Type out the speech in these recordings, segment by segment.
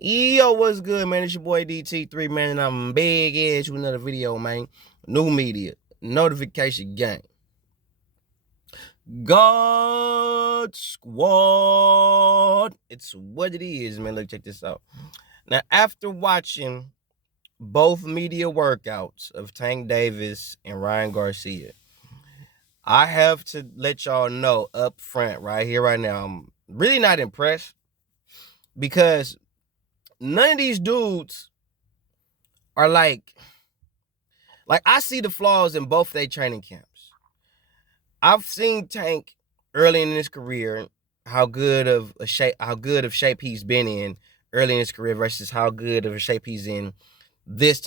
Yo, what's good, man? It's your boy DT3, man, and I'm big edge with another video, man. New media, notification gang. God Squad. It's what it is, man. Look, check this out. Now, after watching both media workouts of Tank Davis and Ryan Garcia, I have to let y'all know up front, right here, right now, I'm really not impressed because none of these dudes are like I see the flaws in both their training camps. I've seen Tank early in his career, how good of shape he's been in early in his career versus how good of a shape he's in this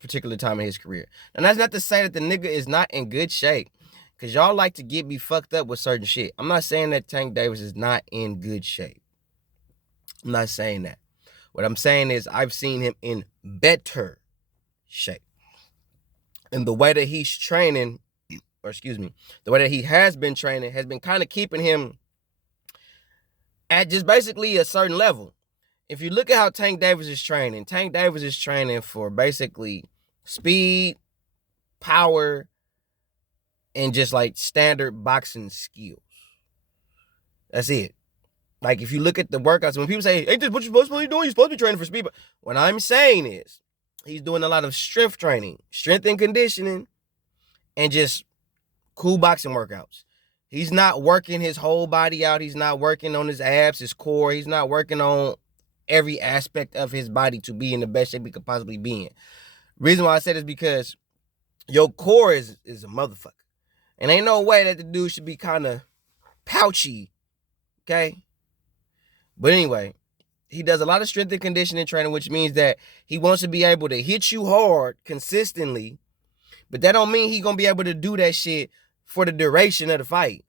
particular time in his career. And that's not to say that the nigga is not in good shape, because y'all like to get me fucked up with certain shit. I'm not saying that Tank Davis is not in good shape. I'm not saying that. What I'm saying is I've seen him in better shape. And the way that he's training, the way that he has been training has been kind of keeping him at just basically a certain level. If you look at how Tank Davis is training for basically speed, power, and just like standard boxing skills. That's it. Like, if you look at the workouts, when people say, ain't this what you're supposed to be doing? You're supposed to be training for speed. But what I'm saying is he's doing a lot of strength training, strength and conditioning, and just cool boxing workouts. He's not working his whole body out. He's not working on his abs, his core. He's not working on every aspect of his body to be in the best shape he could possibly be in. Reason why I said is because your core is a motherfucker. And ain't no way that the dude should be kind of pouchy, okay? But anyway, he does a lot of strength and conditioning training, which means that he wants to be able to hit you hard consistently, but that don't mean he's going to be able to do that shit for the duration of the fight.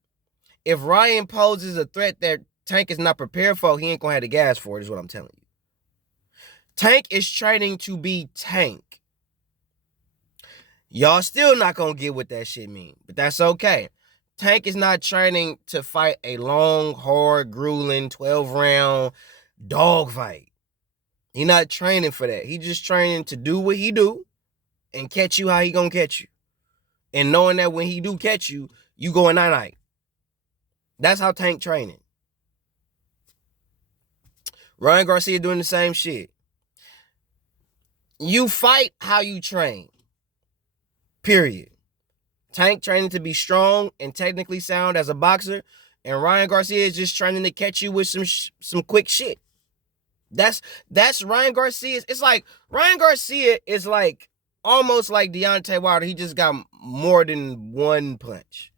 If Ryan poses a threat that Tank is not prepared for, he ain't going to have the gas for it, is what I'm telling you. Tank is training to be Tank. Y'all still not going to get what that shit mean, but that's okay. Tank is not training to fight a long, hard, grueling, 12-round dog fight. He's not training for that. He's just training to do what he do and catch you how he gonna catch you. And knowing that when he do catch you, you going night-night. That's how Tank training. Ryan Garcia doing the same shit. You fight how you train. Period. Tank training to be strong and technically sound as a boxer, and Ryan Garcia is just training to catch you with some quick shit. That's Ryan Garcia. It's like Ryan Garcia is like almost like Deontay Wilder. He just got more than one punch.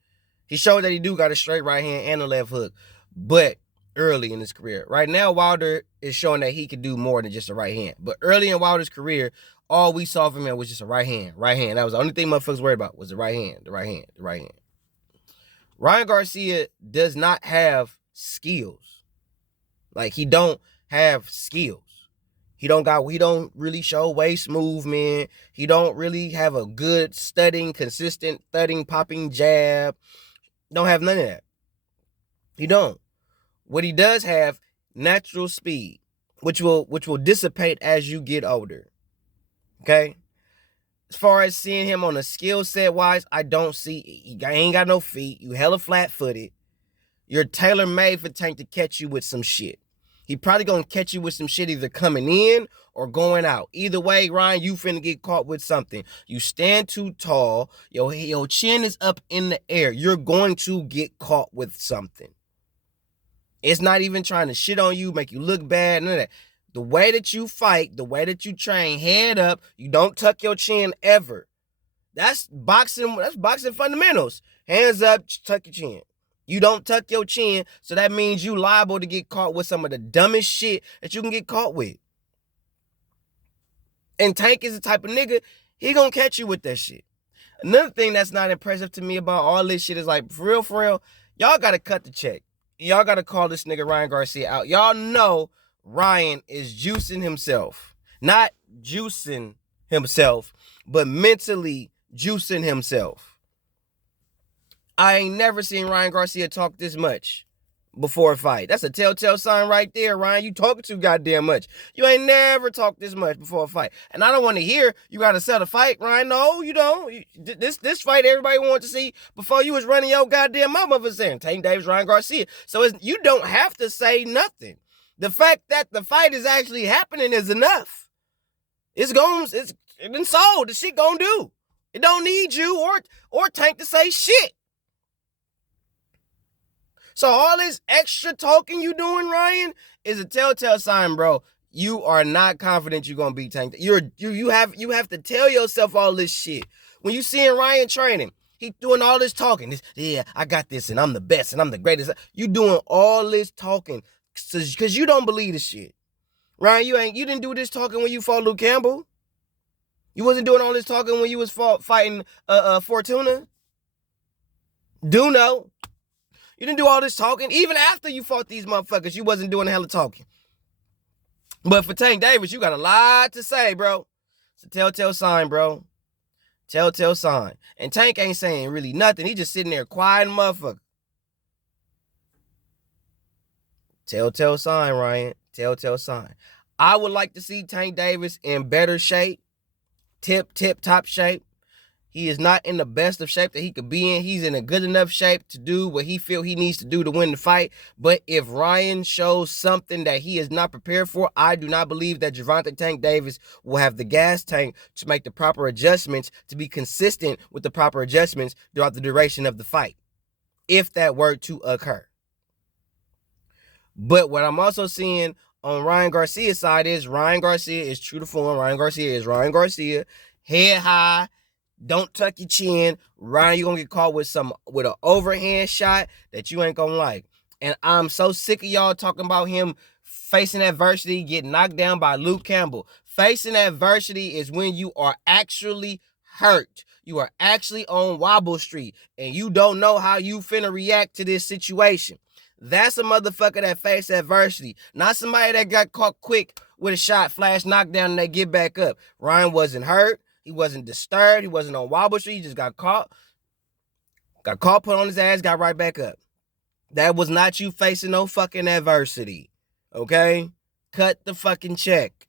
He showed that he do got a straight right hand and a left hook, but early in his career. Right now, Wilder is showing that he could do more than just a right hand. But early in Wilder's career, all we saw from him was just a right hand. Right hand. That was the only thing motherfuckers worried about was the right hand, the right hand, the right hand. Ryan Garcia does not have skills. Like, he don't have skills. He don't really show waist movement. He don't really have a good consistent thudding, popping jab. Don't have none of that. He don't. What he does have, natural speed, which will dissipate as you get older. Okay? As far as seeing him on a skill set wise, I don't see, he ain't got no feet. You hella flat footed. You're tailor made for Tank to catch you with some shit. He probably gonna catch you with some shit either coming in or going out. Either way, Ryan, you finna get caught with something. You stand too tall, your chin is up in the air. You're going to get caught with something. It's not even trying to shit on you, make you look bad, none of that. The way that you fight, the way that you train, head up, you don't tuck your chin ever. That's boxing fundamentals. Hands up, tuck your chin. You don't tuck your chin, so that means you liable to get caught with some of the dumbest shit that you can get caught with. And Tank is the type of nigga, he gonna catch you with that shit. Another thing that's not impressive to me about all this shit is, like, for real, y'all gotta cut the check. Y'all gotta call this nigga Ryan Garcia out. Y'all know Ryan is juicing himself. Not juicing himself, but mentally juicing himself. I ain't never seen Ryan Garcia talk this much before a fight. That's a telltale sign right there, Ryan. You talking too goddamn much. You ain't never talked this much before a fight. And I don't want to hear you got to sell a fight, Ryan. No, you don't. This fight everybody wanted to see before you was running your goddamn mouth over saying Tank Davis, Ryan Garcia. So you don't have to say nothing. The fact that the fight is actually happening is enough. It's been sold. The shit gonna do. It don't need you or Tank to say shit. So all this extra talking you doing, Ryan, is a telltale sign, bro. You are not confident you're gonna beat Tank. You have to tell yourself all this shit. When you seeing Ryan training, he doing all this talking. Yeah, I got this, and I'm the best, and I'm the greatest. You doing all this talking because you don't believe this shit. Ryan, you didn't do this talking when you fought Luke Campbell. You wasn't doing all this talking when you was fighting Fortuna. Do know. You didn't do all this talking. Even after you fought these motherfuckers, you wasn't doing a hell of talking. But for Tank Davis, you got a lot to say, bro. It's a telltale sign, bro. Telltale sign. And Tank ain't saying really nothing. He just sitting there quiet motherfucker. Telltale sign, Ryan. Telltale sign. I would like to see Tank Davis in better shape. Tip-top shape. He is not in the best of shape that he could be in. He's in a good enough shape to do what he feel he needs to do to win the fight. But if Ryan shows something that he is not prepared for, I do not believe that Gervonta Tank Davis will have the gas tank to make the proper adjustments, to be consistent with the proper adjustments throughout the duration of the fight, if that were to occur. But what I'm also seeing on Ryan Garcia's side is Ryan Garcia is true to form. Ryan Garcia is Ryan Garcia. Head high. Don't tuck your chin. Ryan, you're going to get caught with an overhand shot that you ain't going to like. And I'm so sick of y'all talking about him facing adversity, getting knocked down by Luke Campbell. Facing adversity is when you are actually hurt. You are actually on Wobble Street, and you don't know how you finna react to this situation. That's a motherfucker that faced adversity, not somebody that got caught quick with a shot, flash, knockdown, and they get back up. Ryan wasn't hurt. He wasn't disturbed. He wasn't on Wobble Street. He just got caught, put on his ass, got right back up. That was not you facing no fucking adversity, okay? Cut the fucking check.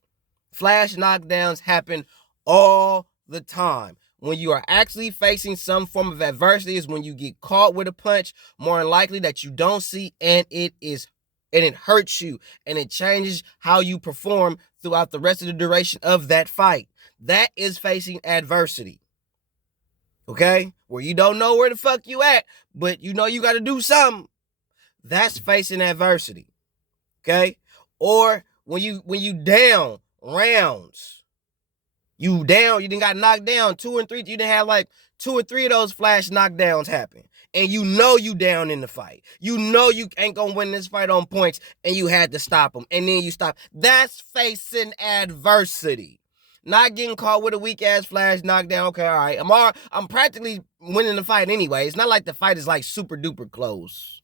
Flash knockdowns happen all the time. When you are actually facing some form of adversity is when you get caught with a punch, more than likely that you don't see, and it hurts you, and it changes how you perform throughout the rest of the duration of that fight. That is facing adversity. Okay? Where you don't know where the fuck you at, but you know you got to do something. That's facing adversity. Okay? Or when you down rounds. You down, you done got knocked down 2 and 3. You done have like 2 or 3 of those flash knockdowns happen. And you know you down in the fight. You know you ain't gonna win this fight on points, and you had to stop them. And then you stop. That's facing adversity. Not getting caught with a weak ass flash knockdown. Okay, all right. I'm practically winning the fight anyway. It's not like the fight is like super duper close.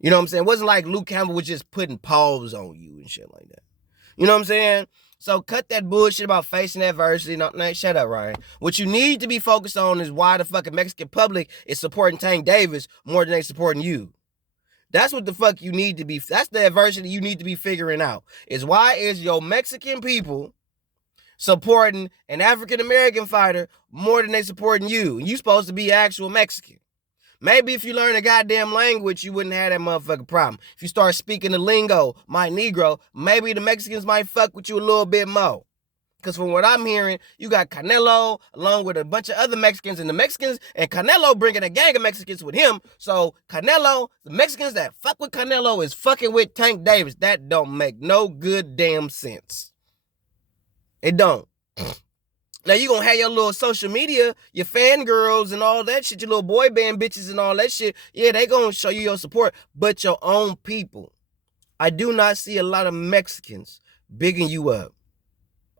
You know what I'm saying? It wasn't like Luke Campbell was just putting paws on you and shit like that. You know what I'm saying? So cut that bullshit about facing adversity. No, shut up, Ryan. What you need to be focused on is why the fucking Mexican public is supporting Tank Davis more than they supporting you. That's what the fuck you need to be. That's the adversity you need to be figuring out. Is why is your Mexican people supporting an African-American fighter more than they supporting you? And you supposed to be actual Mexican. Maybe if you learn a goddamn language, you wouldn't have that motherfucking problem. If you start speaking the lingo, my Negro, maybe the Mexicans might fuck with you a little bit more. Because from what I'm hearing, you got Canelo along with a bunch of other Mexicans, and the Mexicans and Canelo bringing a gang of Mexicans with him. So Canelo, the Mexicans that fuck with Canelo is fucking with Tank Davis. That don't make no good damn sense. It don't. Now, you going to have your little social media, your fangirls and all that shit, your little boy band bitches and all that shit. Yeah, they going to show you your support, but your own people. I do not see a lot of Mexicans bigging you up.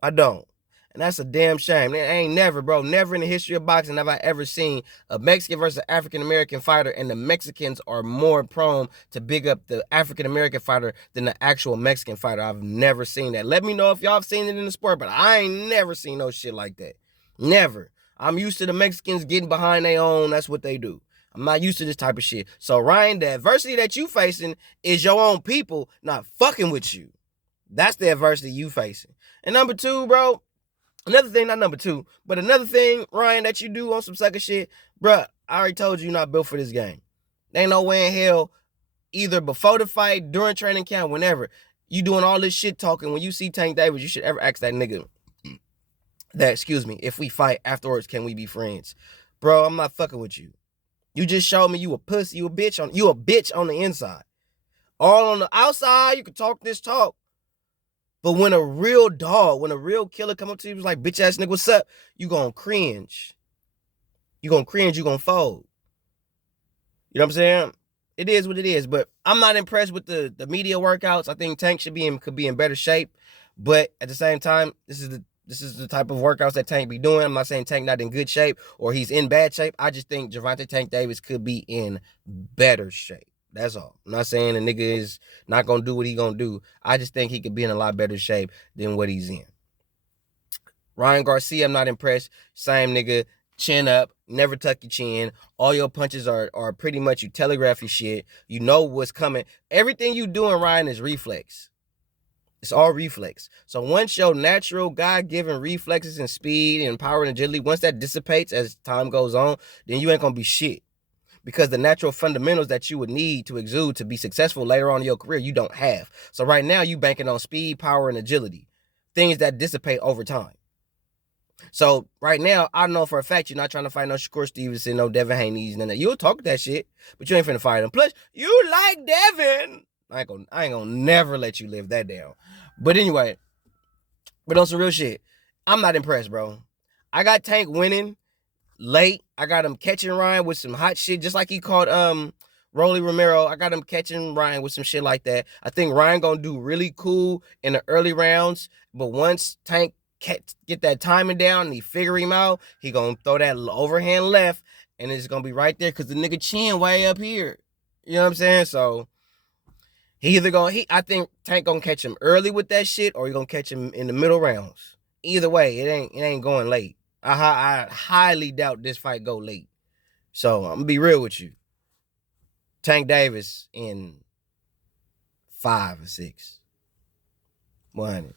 I don't. And that's a damn shame. There ain't never, bro, never in the history of boxing have I ever seen a Mexican versus African-American fighter, and the Mexicans are more prone to big up the African-American fighter than the actual Mexican fighter. I've never seen that. Let me know if y'all have seen it in the sport, but I ain't never seen no shit like that. Never. I'm used to the Mexicans getting behind their own. That's what they do. I'm not used to this type of shit. So, Ryan, the adversity that you facing is your own people not fucking with you. That's the adversity you facing. And number two, bro, another thing, not number two, but another thing, Ryan, that you do on some sucker shit, bro, I already told you you're not built for this game. There ain't no way in hell, either before the fight, during training camp, whenever, you doing all this shit talking. When you see Tank Davis, you should ever ask that nigga that, excuse me, if we fight afterwards, can we be friends? Bro, I'm not fucking with you. You just showed me you a pussy, you a bitch on the inside. All on the outside, you can talk this talk. But when a real dog, when a real killer come up to you, was like, bitch ass nigga, what's up? You gonna cringe. You gonna cringe, you gonna fold. You know what I'm saying? It is what it is. But I'm not impressed with the media workouts. I think Tank could be in better shape. But at the same time, this is the type of workouts that Tank be doing. I'm not saying Tank not in good shape or he's in bad shape. I just think Gervonta Tank Davis could be in better shape. That's all. I'm not saying the nigga is not going to do what he going to do. I just think he could be in a lot better shape than what he's in. Ryan Garcia, I'm not impressed. Same nigga, chin up, never tuck your chin. All your punches are pretty much, you telegraph your shit. You know what's coming. Everything you doing, Ryan, is reflex. It's all reflex. So once your natural God-given reflexes and speed and power and agility, once that dissipates as time goes on, then you ain't going to be shit. Because the natural fundamentals that you would need to exude to be successful later on in your career, you don't have. So right now, you banking on speed, power, and agility. Things that dissipate over time. So right now, I know for a fact you're not trying to fight no Shakur Stevenson, no Devin Haney's, and that. You'll talk that shit, but you ain't finna fight him. Plus, you like Devin. I ain't gonna never let you live that down. But anyway, but on some real shit, I'm not impressed, bro. I got Tank winning late. I got him catching Ryan with some hot shit, just like he caught Rolly Romero. I got him catching Ryan with some shit like that. I think Ryan gonna do really cool in the early rounds, but once Tank get that timing down and he figure him out, he gonna throw that overhand left, and it's gonna be right there because the nigga chin way up here. You know what I'm saying? So I think Tank gonna catch him early with that shit, or he gonna catch him in the middle rounds. Either way, it ain't going late. I highly doubt this fight go late. So I'm gonna be real with you. Tank Davis in 5 or 6. 100.